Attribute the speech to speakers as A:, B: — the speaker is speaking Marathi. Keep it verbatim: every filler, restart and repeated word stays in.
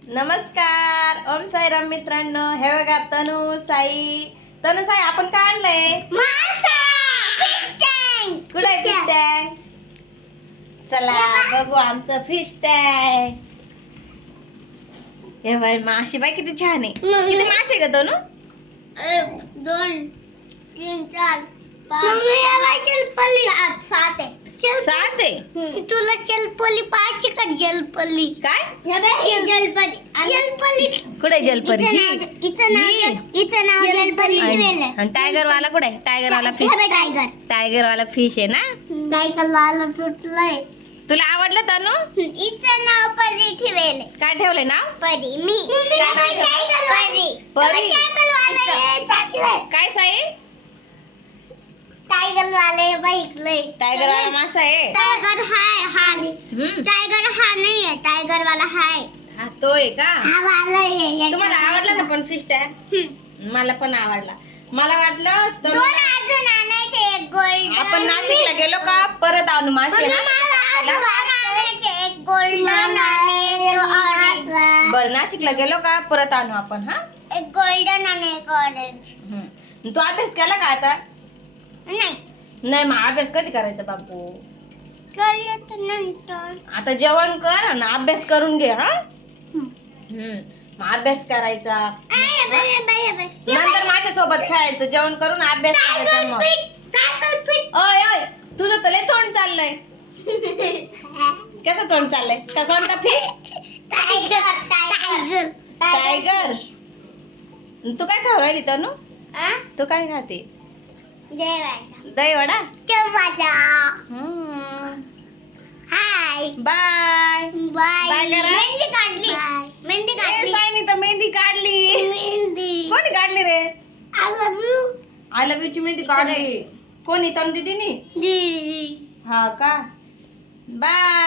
A: नमस्कार, ओम साईराम मित्रांनो. हे बघा तनु साई. तनु साई आपण काय आणलंय? कुठे आहे फिश टँक? चला बघू आमचं फिश टँक. हे बाई माशी बाई किती छान आहे. किती मासे ग तनु?
B: दोन तीन चार पाच जलपली सात आहे.
A: सात आहे.
B: तुला जलपली पाहिजे का? जलपली
A: काय
B: जलपली जलपली
A: कुठे जलपरी? ही
B: हिचं नाव हिचं नाव जलपली ठेवलंय.
A: आणि टायगर वाला कुठे? टायगर वाला फिश.
B: टायगर
A: टायगर वाला फिश आहे ना.
B: टायगर लाल सुटलंय.
A: तुला आवडलं तनु?
B: हिचं नाव परी ठेवलंय.
A: काय ठेवलंय नाव?
B: परी. मी परी
A: परी.
B: टायगर
A: काय साई?
B: टायगर वाले बघितलंय.
A: टायगर वाला मासा आहे.
B: टायगर हाय हा नाही.
A: हम्म.
B: टायगर हा नाही आहे. टायगर वाला हाय.
A: हा तो आहे का?
B: हा वाला आहे.
A: तुम्हाला आवडला ना पण फिश टँक?
B: हम्म.
A: मला पण आवडला. मला वाटलं तर
B: दोन अजून आणायचे. एक गोल्डन.
A: आपण नाशिकला गेलो का परत आणू मासे ना?
B: एक गोल्डन आणि एक ऑरेंज.
A: बरं नाशिकला गेलो का परत आणू आपण. हा
B: एक गोल्डन आणि एक ऑरेंज.
A: हम्म. तू अभ्यास केला का आता?
B: नाही
A: नाही मग अभ्यास कधी करायचा बापू?
B: कळत नंतर.
A: आता जेवण कर आणि अभ्यास करून घे. हा हम्म. मग अभ्यास करायचा
B: आय बाय बाय बाय.
A: नंतर माझ्या सोबत खेळायचं. जेवण करून अभ्यास करायचा. मग
B: टायगर फिश.
A: ओय ओय तुझं तर लय तोंड चाललंय. कसं तोंड चाललंय? का कोणता फिश?
B: Tiger tiger
A: tiger. तू काय खाऊ राहिली तनु?
B: आ
A: तू काय खाते?
B: देवाचा
A: दही वडा.
B: देवाचा.
A: हम्म.
B: Hi
A: bye.
B: बाय.
A: बाय करा.
B: मेहंदी काढली. मेहंदी
A: ए,
B: काढली.
A: साईनी तर मेहंदी काढली.
B: मेहंदी.
A: कोणी काढली रे?
B: I love you
A: I love you ची मेहंदी काढली. कोणी? तनु दीदीनी?
B: दीदी.
A: हा का? बाय.